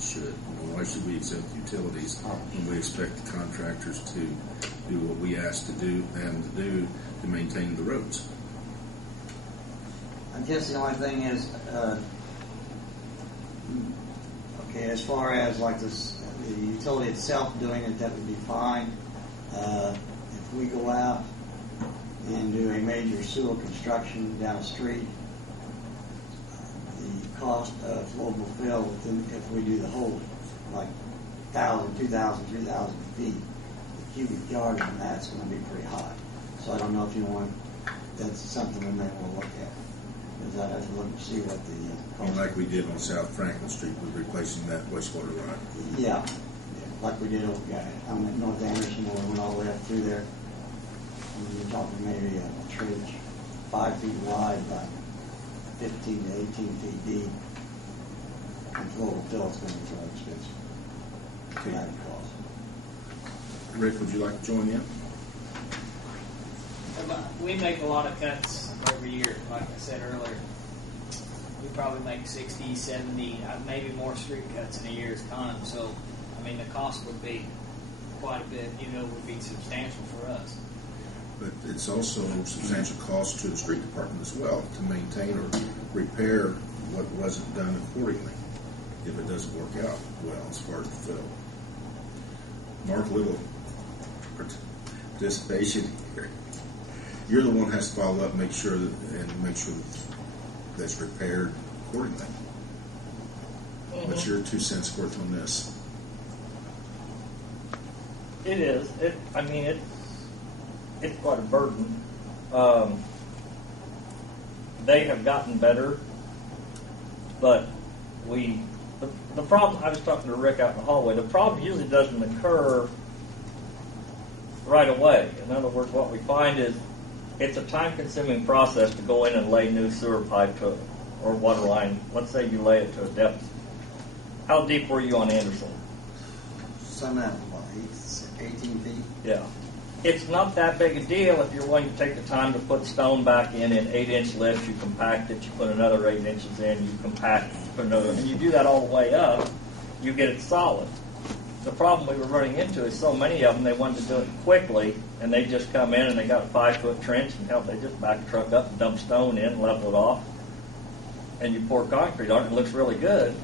roads should. Why should we exempt utilities when we expect the contractors to do what we ask them to do to maintain the roads? I guess the only thing is, okay, as far as like this, the utility itself doing it, that would be fine. If we go out and do a major sewer construction down the street, the cost of flowable fill within, if we do the whole, like 1,000, 2,000, 3,000 feet, the cubic yard on that's going to be pretty high. So I don't know if you want, that's something we may want to look at. Because I'd have to look and see what the cost. Like we did on South Franklin Street with replacing that wastewater line. Yeah, like we did over at North Anderson, where we went all the way up through there. And you're talking maybe a trench 5 feet wide by 15 to 18 feet deep. And flowable fill is going to be so expensive. Okay. That would cost. Rick, would you like to join in? We make a lot of cuts every year, like I said earlier. We probably make 60, 70, maybe more street cuts in a year's time. So, I mean, the cost would be quite a bit, would be substantial for us. But it's also substantial cost to the street department as well to maintain or repair what wasn't done accordingly if it doesn't work out well as far as the fill. Mark, little participation here. You're the one who has to follow up, make sure that's repaired accordingly. Mm-hmm. What's your 2 cents worth on this? It is. It's quite a burden. They have gotten better, but the problem, I was talking to Rick out in the hallway, the problem usually doesn't occur right away. In other words, what we find is it's a time-consuming process to go in and lay new sewer pipe or water line. Let's say you lay it to a depth. How deep were you on Anderson? Some of them, 18 feet. Yeah. It's not that big a deal if you're willing to take the time to put stone back in 8-inch lifts. You compact it, you put another 8 inches in, you compact it, you put another, and you do that all the way up, you get it solid. The problem we were running into is so many of them, they wanted to do it quickly, and they just come in and they got a 5-foot trench, and hell, they just back the truck up and dump stone in, level it off, and you pour concrete on it. It looks really good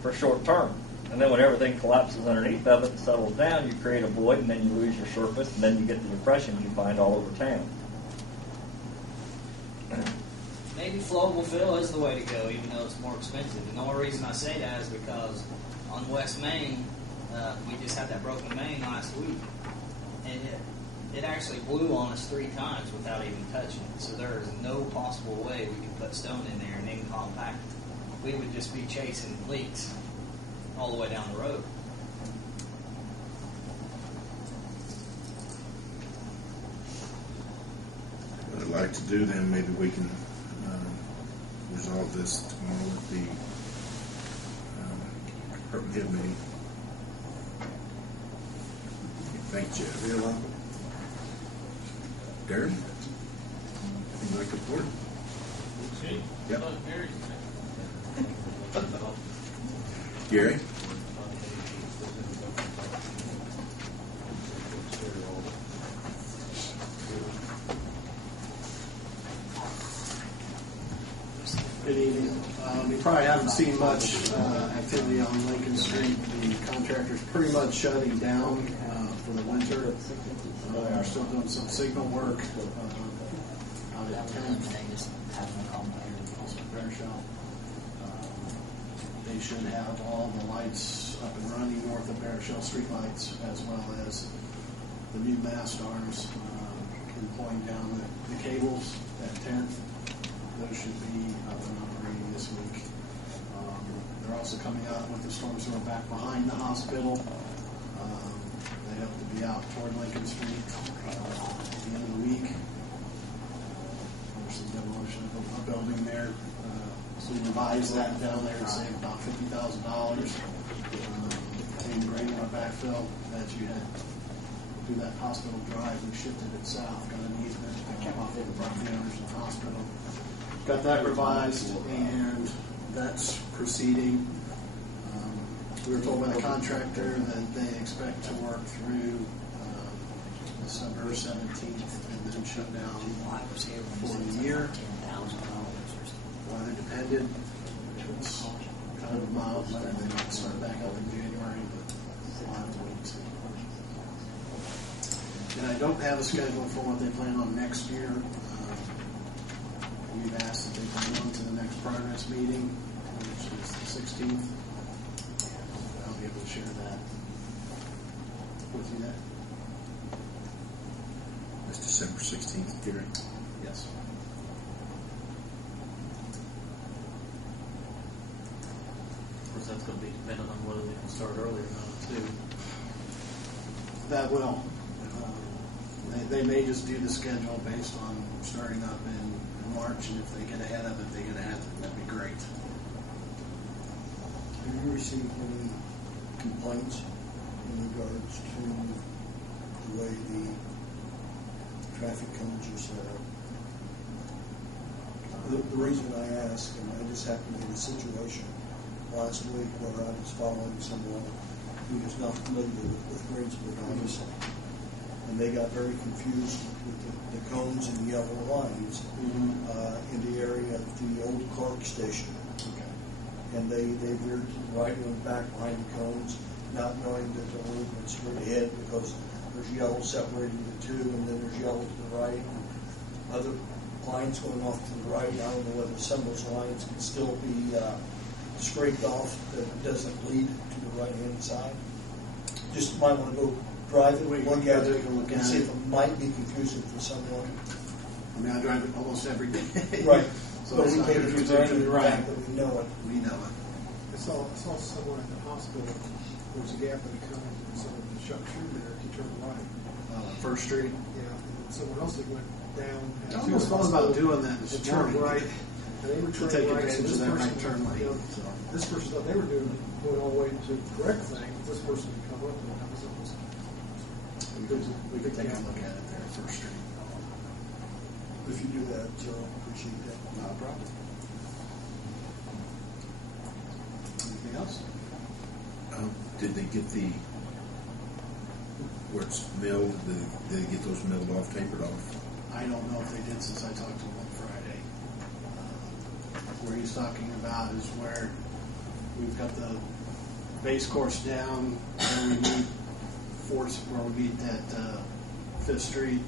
for short term. And then when everything collapses underneath of it and settles down, you create a void, and then you lose your surface, and then you get the depressions you find all over town. Maybe flowable fill is the way to go, even though it's more expensive. And the only reason I say that is because on West Main, we just had that broken main last week, and it actually blew on us 3 times without even touching it. So there is no possible way we could put stone in there and then compact it. We would just be chasing leaks all the way down the road. What I'd like to do then, maybe we can resolve this tomorrow with the department head meeting. Thank you, Jeff. You're welcome. Darren? Anything like to report? Okay. Yep. Gary? Good evening. You probably haven't seen much activity on Lincoln Street. The contractor's pretty much shutting down for the winter. They're still doing some signal work out at 10th. Also Bear Shell. They should have all the lights up and running north of Bear Shell street lights, as well as the new mast arms employing down the cables at 10th. Those should be up and operating this week. They're also coming out with the storm sewer back behind the hospital. They hope to be out toward Lincoln Street at the end of the week. There's some demolition of a building there. So we revised that down there to save about $50,000. Clean grading our backfill that you had through that hospital drive. We shifted it south, got an easement off of the property owners in the hospital. Got that revised, and that's proceeding. We were told by the contractor that they expect to work through December 17th and then shut down for the year. Weather dependent. If it's kind of mild weather, they might start back up in January, but we'll have to wait and see. And I don't have a schedule for what they plan on next year. We've asked that they come on to the next progress meeting, which is the 16th. I'll be able to share that with you then. That's December 16th, Gary. Yes. Of course, that's going to be dependent on whether they can start earlier or not, too. That will. They may just do the schedule based on starting up in March, and if they get ahead of it, they get ahead of it. That'd be great. Have you received any complaints in regards to the way the traffic cones are set up? The reason I ask, and I just happened to get a situation last week where I was following someone who is not familiar with Greensburg, obviously, and they got very confused with the cones and yellow lines in the area of the old Clark station. Okay. And they veered to the right and went back behind the cones, not knowing that the road went straight ahead because there's yellow separating the two, and then there's yellow to the right, and other lines going off to the right. I don't know whether some of those lines can still be scraped off that it doesn't lead to the right-hand side. Just might want to go drive it, look at it, and see if it might be confusing for someone. I mean, I drive it almost every day. Right. So But it's we not take it for granted the right. fact that we know it. We know it. I saw someone at the hospital, there was a gap in the cone, and someone shot through there to turn right. First Street. Yeah, and someone else that went down. I almost thought about doing that this and turned morning. right, and they were To turning take right. advantage of that right turn lane. So. This person thought they were going all the way to the correct thing. This person would come up and that was almost. We could take a look at it there at First Street. If you do that, so I appreciate that. Not a problem. Anything else? Did they get the, where it's milled, did they get those milled off, tapered off? I don't know if they did since I talked to him on Friday. Where he's talking about is where we've got the base course down, and we meet where we meet at 5th Street,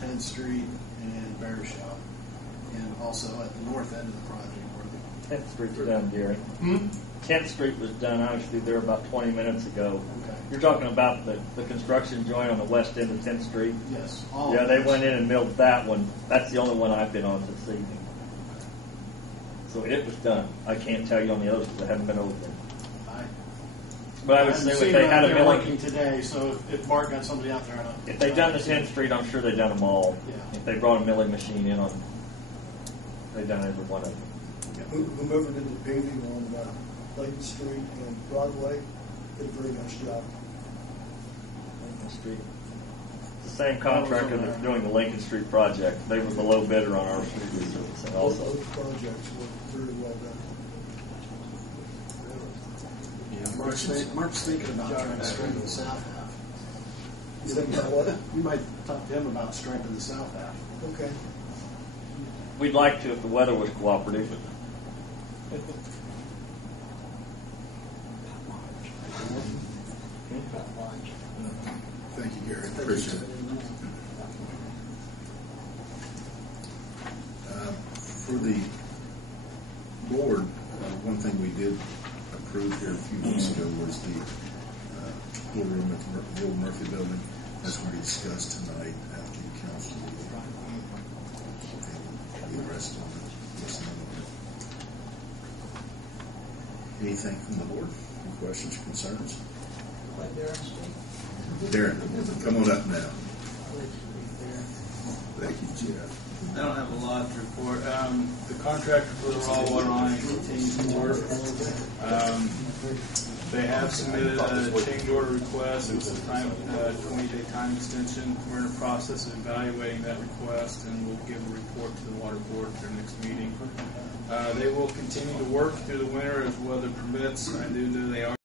10th Street, and Bear Shop, and also at the north end of the project where 10th Street was done, Gary. 10th Street was done, I was through there about 20 minutes ago. Okay. You're talking about the construction joint on the west end of 10th Street? Yes. Yeah, they went in and milled that one. That's the only one I've been on this evening. So it was done. I can't tell you on the others because I haven't been over there. But I would assume if they had a working milling, today, so if Mark got somebody out there, if they'd done the 10th Street, I'm sure they'd done them all. Yeah. If they brought a milling machine in on, they'd done every one of them. Whoever did the paving on Lincoln Street and Broadway did a very nice job. Lincoln Street. The same contractor that's doing the Lincoln Street project. They were the low bidder on our street resurfacing All also. those projects were very well done. Mark's thinking about trying to straighten the south half. You think about what? You might talk to him about striping the south half. Okay. We'd like to if the weather was cooperative. Thank you, Gary. Appreciate it. For the board, one thing we did approve here a few weeks ago was the pool room at the old Murphy building. That's going to be discussed tonight at the council meeting. And the rest on it. Anything from the board? Any questions, concerns? Darren, come on up now. Thank you, Jeff. I don't have a lot to report. The contractor for the raw water line continues to work. They have submitted a change order request. It's a 20-day time extension. We're in the process of evaluating that request, and we'll give a report to the water board at their next meeting. They will continue to work through the winter as weather permits. I do know they are